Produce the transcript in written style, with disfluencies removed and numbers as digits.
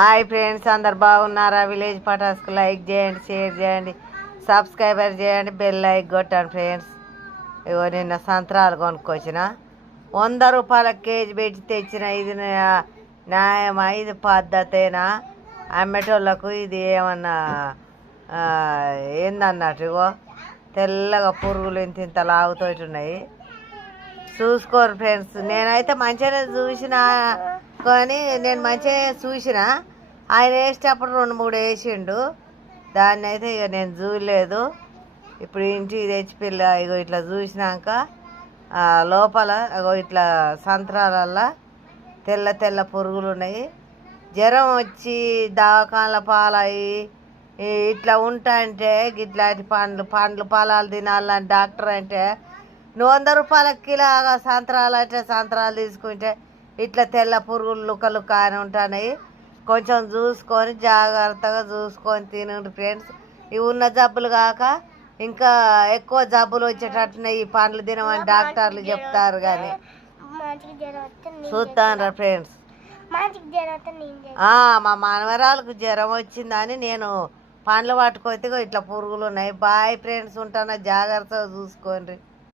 Hi friends, అందరు బాగున్నారా? Village పటాస్కు like చేయండి, షేర్ చేయండి, సబ్స్క్రైబర్ చేయండి, బెల్ లైక్ కొట్టండి ఫ్రెండ్స్. ఇగో నిన్న సంత్రాలు కొనుక్కొచ్చిన 100 రూపాయల కేజీ పెట్టి తెచ్చిన. ఇది న్యాయమా? ఇది పద్ధతేనా? అమ్మేటోళ్ళకు ఇది ఏమన్నా ఏందన్నట్టు. ఇగో తెల్లగా పురుగులు ఇంత ఇంత లాగుతోటి చూసుకోరు ఫ్రెండ్స్. నేనైతే మంచిగానే చూసిన, కానీ నేను మంచిగా చూసిన. ఆయన వేసేటప్పుడు 2-3 వేసిండు, దాన్ని అయితే ఇక నేను చూడలేదు. ఇప్పుడు ఇంటికి తెచ్చి పిల్ల ఇగో ఇట్లా చూసినాక లోపల ఇగో ఇట్లా సంత్రాలల్లో తెల్ల తెల్ల పురుగులు ఉన్నాయి. జ్వరం వచ్చి దవాఖానల పాలయ్యి ఇట్లా ఉంటా అంటే ఇట్లాంటి పండ్లు పొలాలు తినాలని డాక్టర్ అంటే, నువ్వు 100 రూపాయల కిలో సంత్రాలు అంటే సంత్రాలు తీసుకుంటే ఇట్లా తెల్ల పురుగులు లుక్కలు కాని ఉంటున్నాయి. కొంచెం చూసుకొని జాగ్రత్తగా చూసుకొని తినండి ఫ్రెండ్స్. ఇవి ఉన్న జబ్బులు కాక ఇంకా ఎక్కువ జబ్బులు వచ్చేటట్టున్నాయి ఈ పండ్లు తినమని డాక్టర్లు చెప్తారు. కానీ చూస్తాను ఫ్రెండ్స్. మా మనవరాలకు జ్వరం వచ్చిందని నేను పండ్లు పట్టుకొస్తే ఇట్లా పురుగులు ఉన్నాయి. బాయ్ ఫ్రెండ్స్, ఉంటాను. జాగ్రత్తగా చూసుకోండి.